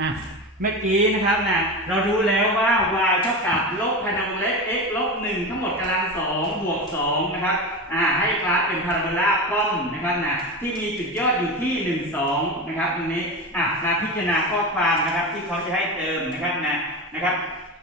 อะเมื่อกี้นะครับนะเรารู้แล้วว่า y เท่ากับลบพนังเล็ก x ลบ1ทั้งหมดกำลัง2บวก2นะครับอ่าให้กราฟเป็นพาราโบลาป้อมนะครับนะที่มีจุดยอดอยู่ที่1 2นะครับตรงนี้อะมาพิจารณาข้อความนะครับที่เขาจะให้เติมนะครับนะนะครับ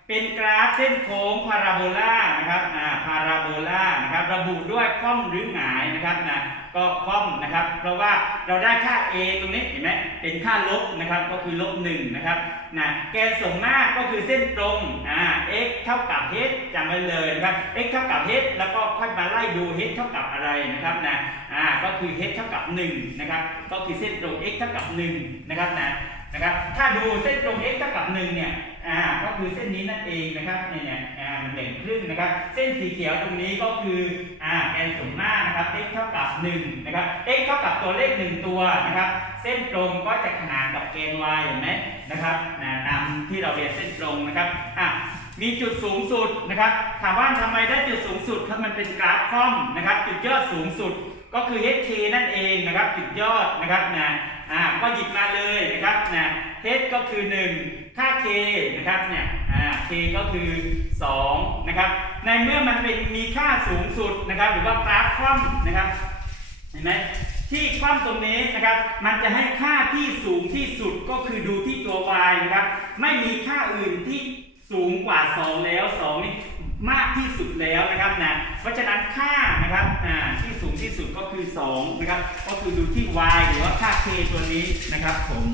เป็นกราฟเส้นโค้งพาราโบลานะครับอ่าพาราโบลานะครับระบุด้วยคว่ำหรือหงายนะครับนะก็คว่ำนะครับ เพราะว่าเราได้ค่า a ตรงนี้เห็นไหมเป็นค่าลบนะครับก็คือลบหนึ่งนะครับนะแกนส่วนมากก็คือเส้นตรงอ่า x เท่ากับ h จำไว้เลยนะครับ x เท่ากับ h แล้วก็ค่อยมาไล่ดู h เท่ากับอะไรนะครับนะอ่าก็คือ h เท่ากับ1นะครับก็คือเส้นตรง x เท่ากับ1นะครับนะนะครับถ้าดูเส้นตรง x เท่ากับ1เนี่ย คือเส้นนี้นั่นเองนะครับเนี่ยเนี่ยอ่ามันแบ่งครึ่งนะครับ เส้นสีเขียวตรงนี้ก็คืออ่าแกนสมมาตรนะครับ x เท่ากับ1นะครับ x เท่ากับตัวเลข 1 ตัวนะครับ เส้นตรงก็จะขนานกับแกน y เห็นไหมนะครับนะตามที่เราเรียนเส้นตรงนะครับอะมีจุดสูงสุดนะครับ ถามว่าทำไมได้จุดสูงสุดเพราะมันเป็นกราฟคอมนะครับ จุดยอดสูงสุด ก็คือ hk นั่นเองนะครับจุดยอดนะครับนะอ่าก็หยิบมาเลยนะครับนะ h ก็คือ 1 ค่า k นะครับเนี่ยอ่า k ก็คือ2นะครับในเมื่อมันเป็นมีค่าสูงสุดนะครับ หรือว่ากราฟคว่ำนะครับเห็นไหมที่คว่ำตรงนี้นะครับ มันจะให้ค่าที่สูงที่สุดก็คือดูที่ตัว y นะครับ ไม่มีค่าอื่นที่สูงกว่า 2 แล้ว 2 นี่ มากที่สุดแล้วนะครับนะเพราะฉะนั้นค่านะครับอ่าที่สูงที่สุดก็คือ2นะครับก็คือดูที่ y หรือว่าค่า k ตัวนี้นะครับผม